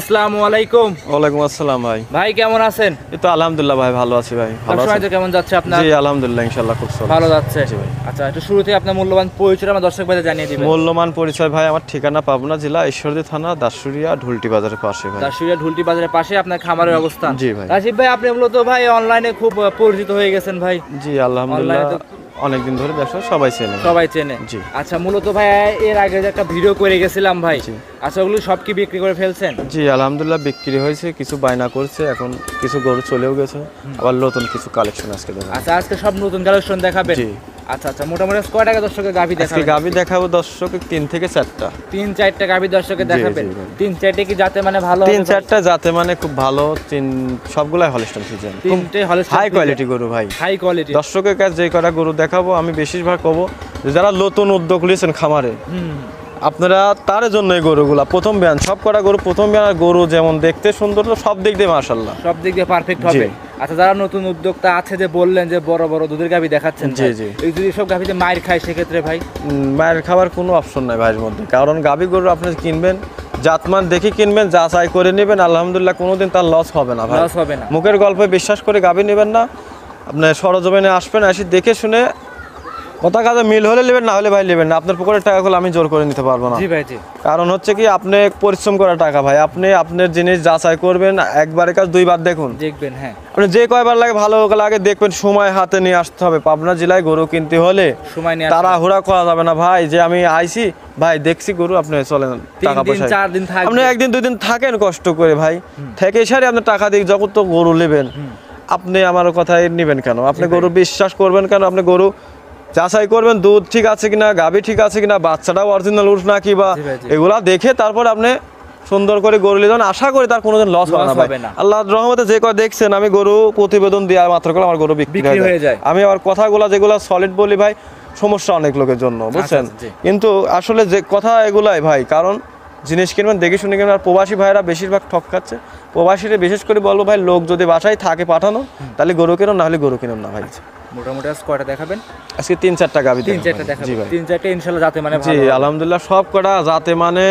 আসসালামু আলাইকুম। ওয়ালাইকুম আসসালাম ভাই। ভাই কেমন আছেন? এই তো আলহামদুলিল্লাহ ভাই, ভালো আছি ভাই। ভালো আছেন? তো কেমন যাচ্ছে আপনার? জি আলহামদুলিল্লাহ, ইনশাআল্লাহ খুব ভালো যাচ্ছে। জি ভাই। আচ্ছা, একটু শুরুতে আপনার মূল্যবান পরিচয় আমার দর্শক ভাইদের জানিয়ে দিবেন। মূল্যবান পরিচয় ভাই, আমার ঠিকানা পাবনা জেলা ঈশ্বরদী থানা দাসুরিয়া ঢুলটি বাজারের পাশে ভাই। দাসুরিয়া ঢুলটি বাজারের পাশে আপনার খামারের অবস্থান। জি ভাই। রাজীব ভাই, আপনি মূলত ভাই অনলাইনে খুব পরিচিত হয়ে গেছেন ভাই। জি আলহামদুলিল্লাহ, অনেকদিন ধরে ব্যবসা সবাই চেনে। জি। আচ্ছা, মূলত ভাই এর আগে যে একটা ভিডিও করে গেছিলাম ভাই, আচ্ছা ওগুলো সব কি বিক্রি করে ফেলছেন? জি আলহামদুলিল্লাহ বিক্রি হয়েছে, কিছু বায়না করছে, এখন কিছু গরু চলেও গেছে, আবার নতুন কিছু কালেকশন আজকে দেখাবো। আচ্ছা, আজকে সব নতুন কালেকশন দেখাবেন? জি। আচ্ছা আচ্ছা, মোটামুটি কয় টাকা দর্শকের গাভী দেখাবেন? আজকে গাভী দেখাবো দর্শকে 3 থেকে 4টা। 3-4টা গাভী দর্শকে দেখাবেন। জি, জি। 3-4টে কি জাতে মানে ভালো? 3-4টা জাতে মানে খুব ভালো, সবগুলাই হলস্টাইন ফ্রিজিয়ান। 3টে হলস্টাইন হাই কোয়ালিটি গরু ভাই, হাই কোয়ালিটি। দর্শকের কাছে যে কটা গরু দেখাবো আমি বেশিরভাগ কব যে যারা নতুন উদ্যোগ নিয়েছেন খামারে, আপনারা তার জন্য এই গরুগুলা প্রথম বিয়ান, সব কটা গরু প্রথম বিয়ান। গরু যেমন দেখতে সুন্দর, সব দিক দিয়ে মাশাআল্লাহ, সব দিক দিয়ে পারফেক্ট হবে। আচ্ছা, যারা নতুন উদ্যোক্তা আছে যে বললেন যে বড় বড় দুধের গাভী দেখাচ্ছেন, জি জি, এই যদি সব গাভীতে মায়ের খায় সেক্ষেত্রে ভাই? মায়ের খাবার কোনো অপশন নাই ভাইয়ের মধ্যে, কারণ গাভী গরু আপনি কিনবেন জাতমান দেখে কিনবেন, যাচাই করে নেবেন, আলহামদুলিল্লাহ কোনোদিন তার লস হবে না ভাই। লস হবে না। মুখের গল্পে বিশ্বাস করে গাভী নেবেন না, আপনি সরজমিনে আসবেন, আসি দেখে শুনে কথা কাজে মিল হলে নেবেন, না হলে ভাই নেবেন না। আপনার পকেটের টাকাগুলো আমি জোর করে নিতে পারবো না। জি ভাই, জি। কারণ হচ্ছে কি, আপনি পরিশ্রম করা টাকা ভাই, আপনি আপনার জিনিস যাচাই করবেন, একবারের কাজ দুইবার দেখুন, দেখবেন। হ্যাঁ, আপনি যে কয়বার লাগে ভালো লাগে দেখবেন, সময় হাতে নিয়ে আসতে হবে। পাবনা জেলায় গরু কিনতে হলে সময় নিয়ে তাড়াহুড়া করা যাবে না ভাই, যে আমি আইছি ভাই দেখছি গরু, আপনি চলেন টাকা পয়সা 3 দিন 4 দিন থাকবেন, আপনি 1 দিন 2 দিন থাকেন কষ্ট করে ভাই, থেকে সারি আপনি টাকা দিয়ে যখন তো গরু নেবেন, আপনি আমার কথাই নেবেন কেন? আপনি গরু বিশ্বাস করবেন কেন? আপনি গরু যাচাই করবেন, দুধ ঠিক আছে কিনা, গাভী ঠিক আছে কিনা, বাচ্চাটাও অরিজিনাল উঠ না কি বা, এগুলা দেখে তারপর আপনি সুন্দর করে গরু নিয়ে যান। আশা করি তার কোনোদিন লস হবে না ভাই। আল্লাহর রহমতে যে কয় দেখছেন, আমি গরু প্রতিবেদন দেওয়ার মাত্র করে আমার গরু বিক্রি হয়ে যায়। আমি আমার কথাগুলো যেগুলো সলিড বলি ভাই, সমস্যা অনেক লোকের জন্য, বুঝছেন? কিন্তু আসলে যে কথা এগুলাই ভাই, কারণ জিনিস কিনবেন দেখে শুনে কিনবেন। আর প্রবাসী ভাইরা বেশিরভাগ ঠক খাচ্ছে, প্রবাসীরা বিশেষ করে বলবো ভাই, লোক যদি বাসায় থাকে পাঠানো, তাহলে গরু কিনুন, না হলে গরু কিনুন না ভাই। মোটামুটি আজ কয়টা দেখাবেন? আজকে 3-4টা গাভী, 3-4টা দেখাবেন। জি ভাই, 3-4টা ইনশাআল্লাহ যাতে মানে ভালো। জি আলহামদুলিল্লাহ, সব কটা যাতে মানে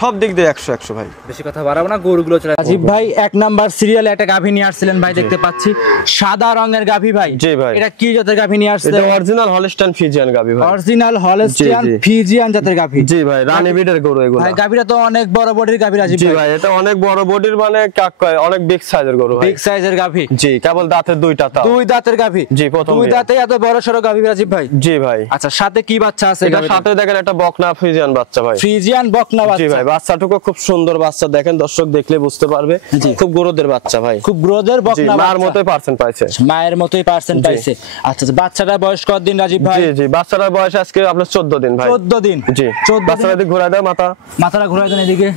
সব দিক দিয়ে 100 ভাই। বেশি কথা বাড়াবো না, গরুগুলো চলে। রাজীব ভাই, 1 নাম্বার সিরিয়ালে একটা গাভী নিয়ে আসছিলেন ভাই, দেখতে পাচ্ছি সাদা রঙের গাভী ভাই। জি ভাই। এটা কি জাতের গাভী নিয়ে আসছেন? এটা অরিজিনাল হলস্টাইন ফ্রিজিয়ান গাভী ভাই। অরিজিনাল হলস্টাইন ফ্রিজিয়ান জাতের গাভী। জি ভাই, রানী বিটের গরু এগুলো ভাই। গাভীটা তো অনেক বড় বডির গাভী রাজীব ভাই। জি ভাই, এটা অনেক বড় বডির, মানে কাক কয় অনেক বিগ সাইজের গরু ভাই। বিগ সাইজের গাভী। জি, কেবল দাঁতের 2টা, তাও 2 দাঁতের গাভী। জি, প্রথম 2 দাঁতে এত বড় সরো গাভী রাজীব ভাই। জি ভাই। আচ্ছা, সাথে কি বাচ্চা আছে? এটা সাথে দেখেন একটা বকনা ফ্রিজিয়ান বাচ্চা ভাই। ফ্রিজিয়ান বকনা বাচ্চা। জি ভাই, বাচ্চাটুকু খুব সুন্দর বাচ্চা, দেখেন দর্শক দেখলে বুঝতে পারবে, খুব গ্রোথের বাচ্চা ভাই, খুব গ্রোথের বকনা বাচ্চা। মায়ের মতোই পার্সেন্ট পাইছে, মায়ের মতোই পার্সেন্ট পাইছে। আচ্ছা, বাচ্চাটার বয়স কত দিন রাজীব ভাই? জি জি, বাচ্চাটার বয়স আজকে আপনার 14 দিন ভাই। 14 দিন। জি, 14 বাচ্চাটা দিকে ঘোরায় দাও, মাথাটা ঘোরায় দেন এদিকে।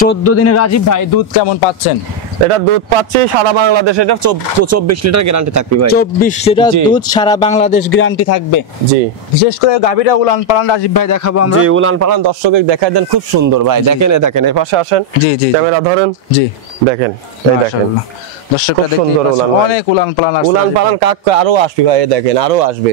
14 দিনে রাজীব ভাই দুধ কেমন পাচ্ছেন? এটা দুধ পাচ্ছি সারা বাংলাদেশ, এটা 24 লিটার গ্যারান্টি থাকবে ভাই। 24 লিটার দুধ সারা বাংলাদেশ গ্যারান্টি থাকবে। জি, বিশেষ করে গাভীটা উলান পালান রাজীব ভাই দেখাবো আমরা। জি, উলান পালান দর্শকের দেখাই দেন, খুব সুন্দর ভাই। দেখেন, দেখেন এই পাশে আসেন, জি জি, ক্যামেরা ধরেন, জি দেখেন, এই দেখেন দর্শকরা দেখতে অনেক উলান পালান আসছে। উলান পালান কাক আরো আসবে ভাই, দেখেন আরো আসবে।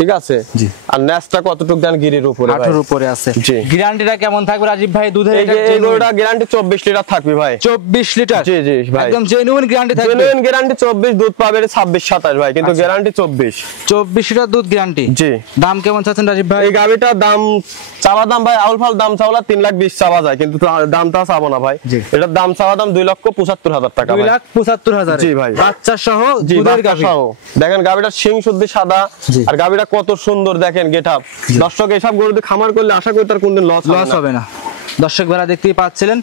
ঠিক আছে। জি। আর নেসটা কতটুকু দেন গিরির উপরে ভাই? 8 উপরে আছে। জি। গ্যারান্টিটা কেমন থাকবে রাজীব ভাই দুধের? এই গরুটা গ্যারান্টি 24 লিটার থাকবে ভাই। 24 লিটার? জি জি ভাই, একদম জেনুইন গ্যারান্টি থাকবে। জেনুইন গ্যারান্টি 24, দুধ পাবে 26-27 ভাই, কিন্তু গ্যারান্টি 24 লিটার দুধ গ্যারান্টি। জি। দাম কেমন চাচ্ছেন রাজীব ভাই? এই গাবিটার দাম চাওয়া দাম ভাই, আউল ফাল দাম চাওলা 3,20,000 চাওয়া যায়, কিন্তু দামটা চাবো না ভাই। এটার দাম চাওয়া দাম 2,75,000 টাকা ভাই। 2,75,000? জি ভাই, বাচ্চা সহ দুধের গাভী সহ। দেখেন গাভীটার শিং শুদ্ধি সাদা, আর গাভীটা কত সুন্দর, দেখেন গেটআপ। দর্শক এসব গরুতে খামার করলে আশা করি তার কোনদিন লস হবে না। দর্শক ভাড়া দেখতেই পাচ্ছিলেন,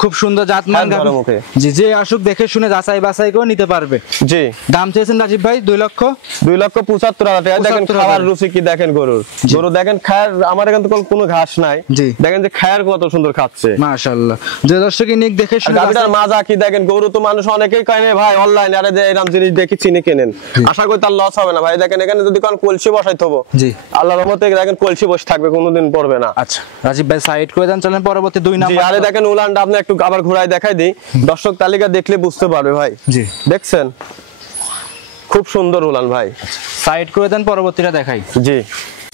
খুব সুন্দর জাতমান গাভী। জি, যে আসুক দেখে শুনে যাচাই বাছাই করে নিতে পারবে। জি। দাম চেয়েছেন রাজীব ভাই 2,75,000 টাকা। দেখেন খাবার রুচি কি, দেখেন গরু দেখেন খায়ের, আমার এখানে তো কোনো ঘাস নাই, দেখেন যে খায়ের কত সুন্দর খাচ্ছে, মাশাআল্লাহ। যে দর্শকই নিক দেখে শুনে গাভীটার মাজা কি দেখেন। গরু তো মানুষ অনেকেই কেনে ভাই অনলাইন, আরে এরকম জিনিস দেখি চিনে কেনেন, আশা করি তার লস হবে না ভাই। দেখেন এখানে যদি কোন কলসি বসাই থবো, জি আল্লাহর রহমতে দেখেন কলসি বসে থাকবে, কোনোদিন পড়বে না। আচ্ছা রাজীব ভাই সাইড করে দেন, চলেন পরবর্তী 2 নাম্বার। জি, আরে দেখেন উলানটা আপনি একটু আবার ঘুরায় দেখাই দিই, দর্শক তালিকা দেখলে বুঝতে পারবে ভাই। জি, দেখছেন খুব সুন্দর উলান ভাই। সাইড করে দেন, পরবর্তীটা দেখাই। জি।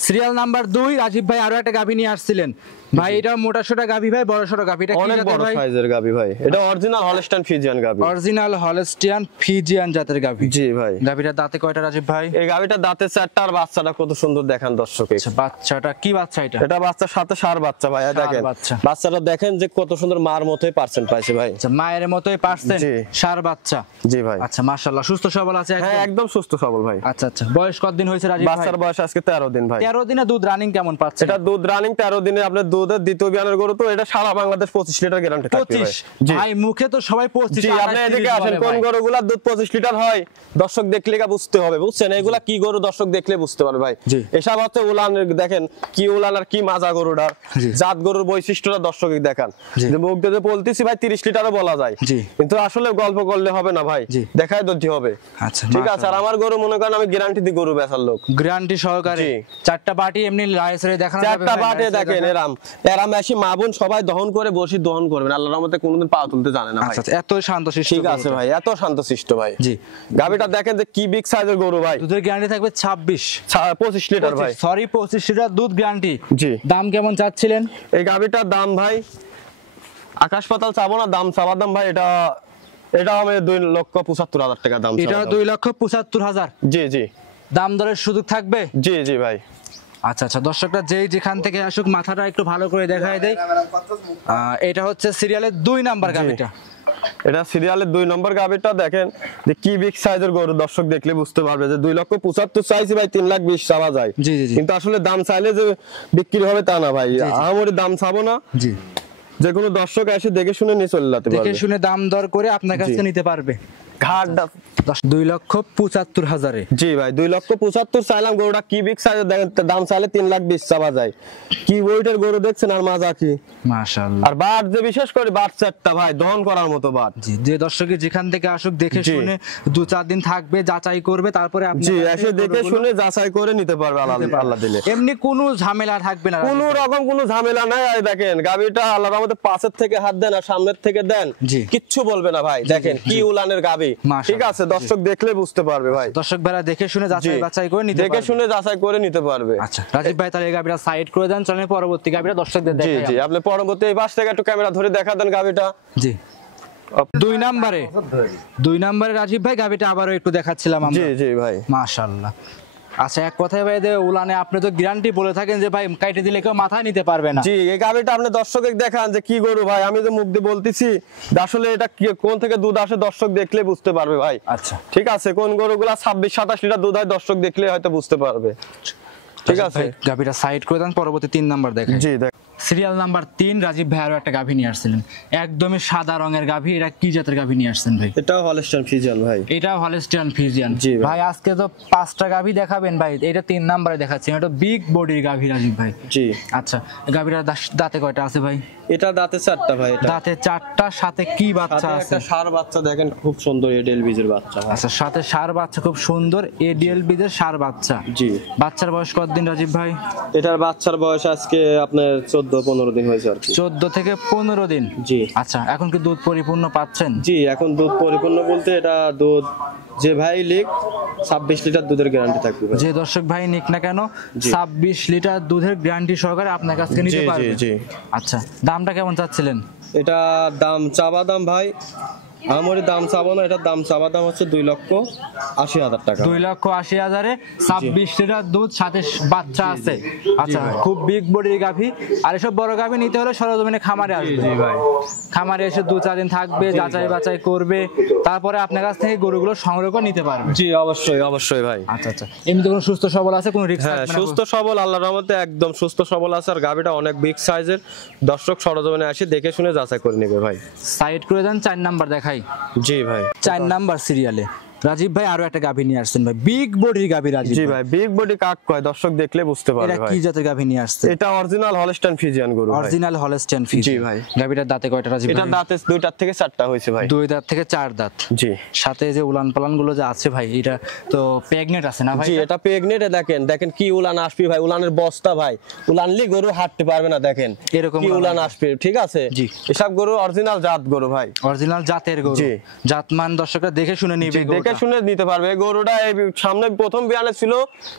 সিরিয়াল নাম্বার 2 রাজীব ভাই আরো একটা গাভী নিয়ে আসছিলেন, ভাই এটা মোটা সোটা গাভী ভাই, বড় সোটা গাভী, এটা কি অনেক জাতের বড় ভাই? সাইজের গাভী ভাই, এটা অরিজিনাল হলস্টাইন ফ্রিজিয়ান গাভী। অরিজিনাল হলস্টিয়ান ফ্রিজিয়ান জাতের গাভী। জি ভাই। গাভীটার দাঁতে কয়টা রাজীব ভাই? এই গাভীটা দাঁতে 4টা, আর বাচ্চাটা কত সুন্দর দেখেন দর্শক। আচ্ছা, বাচ্চাটা কি বাচ্চা এটা? এটা বাচ্চার সাথে ষাঁড় বাচ্চা ভাই, দেখেন বাচ্চা। বাচ্চাটা দেখেন যে কত সুন্দর মার মতোই পার্সেন্ট পাইছে ভাই। আচ্ছা, মায়ের মতোই পার্সেন্ট জি। ষাঁড় বাচ্চা। জি ভাই। আচ্ছা, মাশাআল্লাহ সুস্থ সবল আছে হ্যাঁ একদম? একদম সুস্থ সবল ভাই। আচ্ছা আচ্ছা, বয়স কতদিন হয়েছে রাজীব ভাই? বাচ্চার বয়স আজকে 13 দিন ভাই। 13 দিনে দুধ রানিং কেমন পাচ্ছে? এটা দুধ রানিং 13 দিনে আপনার দুধের দ্বিতীয় বিয়ানের গরু, তো এটা সারা বাংলাদেশ 25 লিটার গ্যারান্টি থাকবে ভাই। 25? জি ভাই মুখে তো সবাই 25। জি, আপনি এদিকে আসেন, কোন গরুগুলা দুধ 25 লিটার হয় দর্শক দেখলে বুঝতে হবে, বুঝছেন? এগুলা কি গরু দর্শক দেখলে বুঝতে পারবে ভাই। জি। এসব হচ্ছে উলান, দেখেন কি উলান আর কি মাজা গরুটার, জি। জাত গরুর বৈশিষ্ট্যটা দর্শক দেখান। জি। যে মুখ দিয়ে বলতেছি ভাই 30 লিটারও বলা যায়, জি। কিন্তু আসলে গল্প করলে হবে না ভাই, জি। দেখাই দিতে হবে। আচ্ছা, ঠিক আছে। আর আমার গরু মনে করেন আমি গ্যারান্টি দি গরু বেচার লোক, গ্যারান্টি সহকারে জি। চারটা বাটি এমনি লাইসেরে দেখানো যাবে? চারটা বাটে দেখেন এরাম এরাম এসে মা বোন সবাই দহন করে বসি দহন করবেন, আল্লাহর রহমতে কোনোদিন পা তুলতে জানে না ভাই। আচ্ছা, এত শান্তশিষ্ট। ঠিক আছে ভাই, এত শান্তশিষ্ট ভাই। জি। গাবিটা দেখেন যে কি বিগ সাইজের গরু ভাই, দুধের গ্যারান্টি থাকবে 26 25 লিটার ভাই। সরি 25 লিটার দুধ গ্যারান্টি। জি। দাম কেমন চাচ্ছিলেন? এই গাবিটার দাম ভাই আকাশ পাতাল চাবো না, দাম চাবার দাম ভাই এটা আমি 2,75,000 টাকা দাম। এটা 2,75,000। জি জি। দাম দরের সুযোগ থাকবে? জি জি ভাই। আচ্ছা আচ্ছা, দর্শকরা যেই যেখান থেকে আসুক মাথাটা একটু ভালো করে দেখায় দেয়। এটা হচ্ছে সিরিয়ালের 2 নাম্বার গাবিটা। এটা সিরিয়ালের 2 নম্বর গাবিটা দেখেন যে কি বিগ সাইজের গরু, দর্শক দেখলে বুঝতে পারবে যে 2,75,000 চাইছি ভাই, 3,20,000 চাওয়া যায়। জি জি জি। কিন্তু আসলে দাম চাইলে যে বিক্রি হবে তা না ভাই, আমারই দাম চাবো না। জি। যে কোনো দর্শক এসে দেখে শুনে নিয়ে চলে যেতে পারবে, দেখে শুনে দাম দর করে আপনার কাছ থেকে নিতে পারবে। ঘাটটা 2,75,000 জি ভাই 2,75,000 চাইলাম। গরুটা কি বিগ সাইজের দেখেন, দাম চাইলে 3,20,000 চাওয়া যায়। কি ওয়েটের গরু দেখছেন, আর মাজা কি মাশাআল্লাহ। আর বাট যে বিশেষ করে বাট চারটা ভাই দহন করার মতো বাট। জি, যে দর্শকে যেখান থেকে আসুক দেখে জি। শুনে 2-4 দিন থাকবে, যাচাই করবে, তারপরে আপনি জি এসে দেখে শুনে যাচাই করে নিতে পারবে আল্লাহ দিলে। এমনি কোনো ঝামেলা থাকবে না, কোনো রকম কোনো ঝামেলা নাই। আর দেখেন গাবিটা আল্লাহর রহমতে পাশের থেকে হাত দেন আর সামনের থেকে দেন, জি। কিচ্ছু বলবে না ভাই। দেখেন কি উলানের গাবি, মাশাআল্লাহ। ঠিক আছে, দর্শক দেখলে বুঝতে পারবে ভাই। দর্শক ভাইরা দেখে শুনে জি। যাচাই বাছাই করে নিতে দেখে পারবে। শুনে যাচাই করে নিতে পারবে। আচ্ছা রাজীব ভাই, তাহলে এই গাবিটা সাইড করে দেন, চলেন পরবর্তী গাবিটা দর্শকদের জি দেখাই। জি, আপনি পরবর্তী এই পাশ থেকে একটু ক্যামেরা ধরে দেখা দেন গাবিটা। জি। 2 নম্বরে রাজীব ভাই গাবিটা আবারও একটু দেখাচ্ছিলাম আমরা। জি জি ভাই। মাশাআল্লাহ। আচ্ছা, এক কথায় ভাই যে উলানে আপনি তো গ্যারান্টি বলে থাকেন যে ভাই কাইটে দিলে কেউ মাথায় নিতে পারবে না। জি, এই গাবিটা আপনি দর্শক দেখান যে কি গরু ভাই, আমি তো মুখ দিয়ে বলতেছি আসলে এটা কোন থেকে দুধ আসে দর্শক দেখলে বুঝতে পারবে ভাই। আচ্ছা ঠিক আছে, কোন গরুগুলা 26-27 লিটার দুধ হয় দর্শক দেখলে হয়তো বুঝতে পারবে। ঠিক আছে, গাবিটা সাইড করে দেন, পরবর্তী 3 নাম্বার দেখেন। জি দেখ সিরিয়াল নাম্বার 3 রাজীব ভাই আরো একটা গাভী নিয়ে আসছিলেন, একদমই সাদা রঙের গাভী। এটা কি জাতের গাভী নিয়ে আসছেন ভাই? এটা হলস্টাইন ফ্রিজিয়ান ভাই। এটা হলস্টিয়ান ফ্রিজিয়ান। জি ভাই। ভাই আজকে তো 5টা গাভী দেখাবেন ভাই, এটা 3 নম্বরে দেখাচ্ছেন। এটা বিগ বডির গাভী রাজীব ভাই। জি। আচ্ছা, গাভীটার দাঁতে কয়টা আছে ভাই? এটা দাঁতে 4টা ভাই। এটা দাঁতে 4টা, সাথে কি বাচ্চা সাথে আছে? একটা ষাঁড় বাচ্চা দেখেন, খুব সুন্দর এডেল বীজের বাচ্চা। আচ্ছা, সাথে ষাঁড় বাচ্চা, খুব সুন্দর এডিএল বিদের ষাঁড় বাচ্চা। জি। বাচ্চার বয়স কতদিন রাজীব ভাই? এটার বাচ্চার বয়স আজকে আপনার 14-15 দিন হয়েছে আর কি। 14 থেকে 15 দিন। জি। আচ্ছা, এখন কি দুধ পরিপূর্ণ পাচ্ছেন? জি, এখন দুধ পরিপূর্ণ বলতে এটা দুধ যে ভাই লিখ 26 লিটার দুধের গ্যারান্টি থাকবে ভাই। যে দর্শক ভাই নিক না কেন 26 লিটার দুধের গ্যারান্টি সহকারে আপনার কাছ থেকে নিতে জি, পারবে। জি, জি। আচ্ছা, দামটা কেমন চাচ্ছিলেন? এটা দাম চাবা দাম ভাই আমারই দাম চাবো না, এটার দাম চাবা দাম হচ্ছে 2,80,000 টাকা। 2,80,000-এ 26 লিটার দুধ, সাথে বাচ্চা আছে। আচ্ছা, খুব বিগ বডির গাভী। আর এসব বড় গাভী নিতে হলে সরজমিনে খামারে আসবে। জি ভাই। খামারে এসে 2-4 দিন থাকবে, যাচাই বাছাই করবে, তারপরে আপনার কাছ থেকে গরুগুলো সংগ্রহ করে নিতে পারবে। জি অবশ্যই অবশ্যই ভাই। আচ্ছা আচ্ছা, এমনি কোনো সুস্থ সবল আছে, কোনো রিস্ক হ্যাঁ, থাকবে না? সুস্থ সবল আল্লাহর রহমতে একদম সুস্থ সবল আছে। আর গাভীটা অনেক বিগ সাইজের, দর্শক সরজমিনে আসে দেখে শুনে যাচাই করে নেবে ভাই। সাইড করে দেন, 4 নাম্বার দেখাই। জি ভাই। 4 নাম্বার সিরিয়ালে রাজীব ভাই আরো একটা গাভী নিয়ে আসছেন ভাই, বিগ বডির গাভী রাজীব জি ভাই, বিগ বডি কাক কয় দর্শক দেখলে বুঝতে পারবে এটা ভাই। কি জাতের গাভী নিয়ে আসছে? এটা অরিজিনাল হলস্টাইন ফ্রিজিয়ান গরু ভাই। Original Holstein Friesian. জি ভাই। গাভীটার দাঁতে কয়টা রাজীব ভাই? এটা দাঁতে 2টা থেকে 4টা হয়েছে ভাই। 2 দাঁত থেকে 4 দাঁত। জি। সাথে যে উলান পালান গুলো যে আছে ভাই, এটা তো প্রেগনেন্ট আছে না ভাই? জি, এটা প্রেগনেন্ট। দেখেন দেখেন কি উলান আসবে ভাই, উলানের বস্তা ভাই, উলানলি গরু হাঁটতে পারবে না। দেখেন এরকম কি উলান আসবে, ঠিক আছে। জি। এসব গরু অরিজিনাল জাত গরু ভাই, অরিজিনাল জাতের গরু। জি। জাতমান দর্শকরা দেখে শুনে নিবে, দেখে দেখে শুনে নিতে পারবে। এই গরুটা এই সামনে প্রথম বিয়ানে ছিল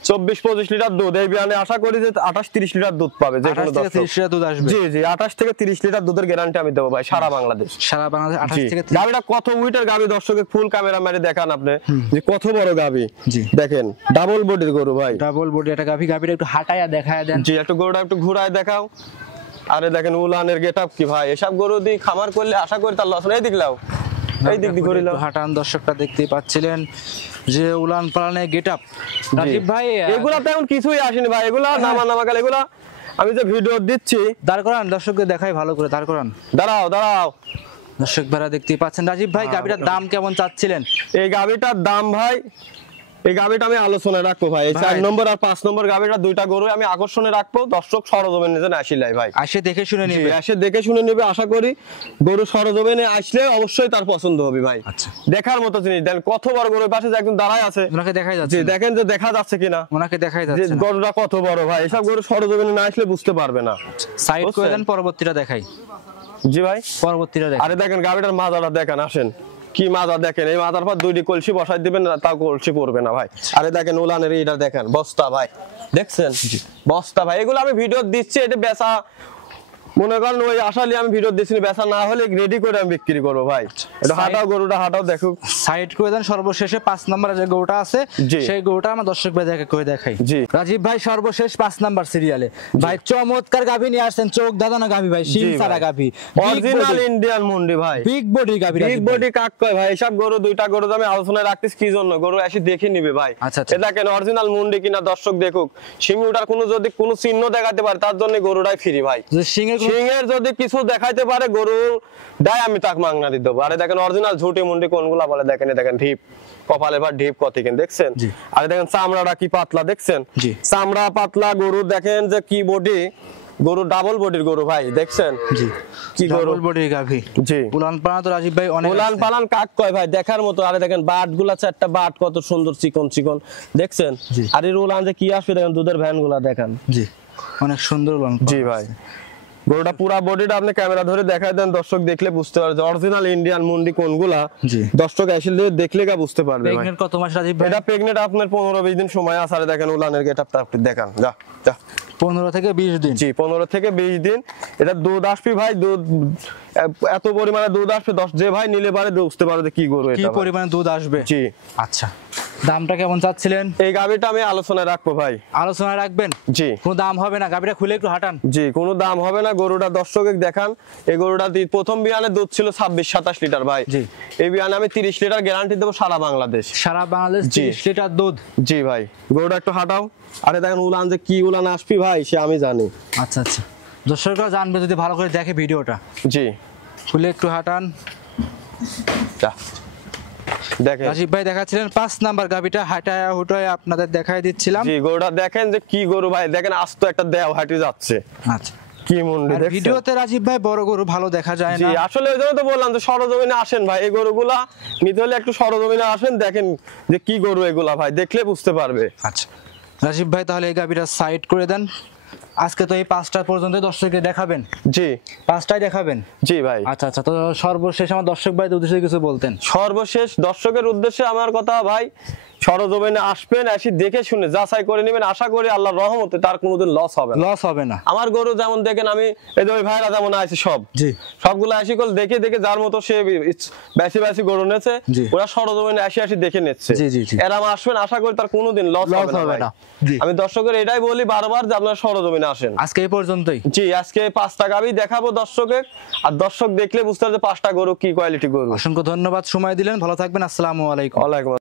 24-25 লিটার দুধ, এই বিয়ানে আশা করি যে 28-30 লিটার দুধ পাবে যে কোনো 28 থেকে 30 লিটার দুধ আসবে। জি জি 28 থেকে 30 লিটার দুধের গ্যারান্টি আমি দেবো ভাই সারা বাংলাদেশ। সারা বাংলাদেশ 28 থেকে 30। গাবিটা কত উইটের গাবি দর্শকে ফুল ক্যামেরা মেরে দেখান আপনি যে কত বড় গাবি। জি দেখেন ডাবল বডির গরু ভাই, ডাবল বডি একটা গাভিটা একটু হাঁটায়া দেখায় দেন। জি একটু গরুটা একটু ঘুরায় দেখাও। আরে দেখেন উলানের গেটআপ কি ভাই, এসব গরু দিয়ে খামার করলে আশা করি তার লস এই দিকলাও এই দিক দিয়ে ঘুরিলাও। হাঁটান দর্শকরা দেখতেই পাচ্ছিলেন যে উলান পালানের গেটআপ। রাজীব ভাই এগুলা তেমন কিছুই আসেনি ভাই, এগুলা নামা গেল, এগুলা আমি যে ভিডিও দিচ্ছি দাঁড় করান, দর্শকদের দেখাই ভালো করে, দাঁড় করান। দাঁড়াও দর্শক ভাইরা দেখতেই পাচ্ছেন। রাজীব ভাই গাভিটার দাম কেমন চাচ্ছিলেন? এই গাভিটার দাম ভাই, এই গাভিটা আমি আলোচনায় রাখবো ভাই, এই 4 নম্বর আর 5 নম্বর গাভিটা দুইটা গরু আমি আকর্ষণে রাখবো। দর্শক সরজমিনে যেন আসিলাই ভাই, আসে দেখে শুনে নিবে। এসে দেখে শুনে নিবে। আশা করি গরু সরজমিনে আসলে অবশ্যই তার পছন্দ হবে ভাই। আচ্ছা দেখার মতো জিনিস দেন, কত বড় গরু, পাশে যে একদম দাঁড়ায় আছে ওনাকে দেখাই জি যাচ্ছে, দেখেন যে দেখা যাচ্ছে কিনা, ওনাকে দেখাই যে যাচ্ছে না। গরুটা কত বড় ভাই। এসব গরু সরজমিনে না আসলে বুঝতে পারবে না। সাইড করে দেন, পরবর্তীটা দেখাই। জি ভাই পরবর্তীটা দেখাই। আরে দেখেন গাভিটার মাজাটা দেখেন, আসেন কি মাজা দেখেন, এই মাজার পর দুইটি কলসি বসাই দিবেন না তাও কলসি পড়বে না ভাই। আরে দেখেন উলানের এটা দেখেন বস্তা ভাই, দেখছেন বস্তা ভাই। এগুলো আমি ভিডিও দিচ্ছি, এটা বেচা মনে করেন ওই আসলে আমি ভিডিও দিচ্ছি, বেচা না হলে রেডি করে আমি বিক্রি করবো ভাই। এটা হাঁটাও গরুটা হাঁটাও দেখো, সাইড করে দেন। সর্বশেষে 5 নম্বরে যে গরুটা আছে সেই গরুটা আমার দর্শক ভাই দেখে করে দেখাই। জি রাজীব ভাই সর্বশেষ 5 নাম্বার সিরিয়ালে ভাই চমৎকার গাভী নিয়ে আসছেন, চোখ দাদানা গাভী ভাই, শিং সারা গাভী, অরিজিনাল ইন্ডিয়ান মুন্ডি ভাই, বিগ বডি গাভী। বিগ বডি কাক কয় ভাই, এসব গরু দুইটা গরু আমি আলোচনায় রাখতেছি কি জন্য, গরু এসে দেখে নিবে ভাই। আচ্ছা এটা কেন অরিজিনাল মুন্ডি কিনা দর্শক দেখুক, শিংটার কোনো যদি কোনো চিহ্ন দেখাতে পারে তার জন্য গরুটাই ফ্রি ভাই। সিংহের যদি কিছু দেখাইতে পারে গরু দায় আমি তাক মাংনা দিয়ে দেবো। আরে দেখেন অরিজিনাল ঝুটি মুন্ডি কোনগুলা বলে দেখেন, দেখেন ঢিপ কপালে বা ঢিপ কত কেন দেখছেন। আরে দেখেন চামড়াটা কি পাতলা দেখছেন, চামড়া পাতলা গরু, দেখেন যে কি বডি, গরু ডাবল বডির গরু ভাই দেখছেন কি গরু, ডাবল বডির গাভী। জি উলান পালান তো রাজীব ভাই অনেক উলান পালান কাক কয় ভাই দেখার মতো। আরে দেখেন বাট গুলা, চারটা বাট কত সুন্দর চিকন চিকন দেখছেন। আর এর উলান যে কি আসবে দেখেন, দুধের ভ্যান গুলা দেখেন, জি অনেক সুন্দর উলান। জি ভাই গরুটা পুরা বডিটা আপনি ক্যামেরা ধরে দেখাই দেন, দর্শক দেখলে বুঝতে পারবে অরিজিনাল ইন্ডিয়ান মুন্ডি কোনগুলা। দর্শক আসলে দেখলে দেখলে পারবে ভাই। প্রেগন্যান্ট কত মাস রাজীব ভাই? এটা প্রেগন্যান্ট আপনার 15-20 দিন সময় আছে। আর দেখেন উলানের গেটআপটা আপনি দেখান, যা 15 থেকে 20 দিন। জি 15 থেকে 20 দিন। এটা দুধ আসবে ভাই, দুধ এত পরিমাণে দুধ আসবে, যে ভাই নিলে পারে বুঝতে পারবে কি গরু এটা, কি পরিমাণে দুধ আসবে। জি আচ্ছা দামটা কেমন চাচ্ছিলেন? এই গাবিটা আমি আলোচনায় রাখবো ভাই। আলোচনায় রাখবেন? জি কোনো দাম হবে না, গাবিটা খুলে একটু হাঁটান। জি কোনো দাম হবে না, গরুটা দর্শকে দেখান। এই গরুটা প্রথম বিয়ানে দুধ ছিল 26-27 লিটার ভাই। জি এই বিয়ানে আমি 30 লিটার গ্যারান্টি দেবো সারা বাংলাদেশ। সারা বাংলাদেশ 30 লিটার দুধ। জি ভাই গরুটা একটু হাঁটাও। আরে দেখেন উলান যে কি উলান আসবি ভাই সে আমি জানি। আচ্ছা আচ্ছা দর্শকরা জানবে যদি ভালো করে দেখে ভিডিওটা। জি খুলে একটু হাঁটান। দেখেন রাজীব ভাই দেখাচ্ছিলেন 5 নাম্বার গাবিটা হাঁটায় হুটায় আপনাদের দেখাই দিচ্ছিলাম। জি গরুটা দেখেন যে কি গরু ভাই, দেখেন আস্ত একটা দেও হাঁটি যাচ্ছে। আচ্ছা কি মুন্ডি দেখছেন। ভিডিওতে রাজীব ভাই বড় গরু ভালো দেখা যায় না। জি আসলে ওইজন্য তো বললাম যে সরজমিনে আসেন ভাই, এই গরুগুলা নিতে হলে একটু সরজমিনে আসেন, দেখেন যে কি গরু এগুলা ভাই, দেখলে বুঝতে পারবে। আচ্ছা রাজীব ভাই তাহলে এই গাবিটা সাইড করে দেন। আজকে তো এই 5টা পর্যন্ত দর্শককে দেখাবেন? জি 5টাই দেখাবেন। জি ভাই আচ্ছা আচ্ছা তো সর্বশেষ আমার দর্শক ভাইদের উদ্দেশ্যে কিছু বলতেন? সর্বশেষ দর্শকের উদ্দেশ্যে আমার কথা ভাই, সরজমিনে আসবেন, এসে দেখে শুনে যাচাই করে নেবেন। আশা করি আল্লাহর রহমতে তার কোনোদিন লস হবে না। লস হবে না। আমার গরু যেমন দেখেন, আমি এই যে ওই ভাইরা যেমন আছে সব, জি সবগুলো আসি কল দেখে দেখে যার মতো সে বেশি বেশি গরু নেছে, ওরা সরজমিনে আসি দেখে নিচ্ছে। এরাম আসবেন, আশা করি তার কোনোদিন লস হবে না। আমি দর্শকের এটাই বলি বারবার যে আপনারা সরজমিনে আসেন। আজকে এই পর্যন্তই। জি আজকে 5টা গাবি দেখাবো দর্শকের, আর দর্শক দেখলে বুঝতে পারবে 5টা গরু কি কোয়ালিটি গরু। অসংখ্য ধন্যবাদ সময় দিলেন, ভালো থাকবেন, আসসালামু আলাইকুম। ওয়ালাইকুম।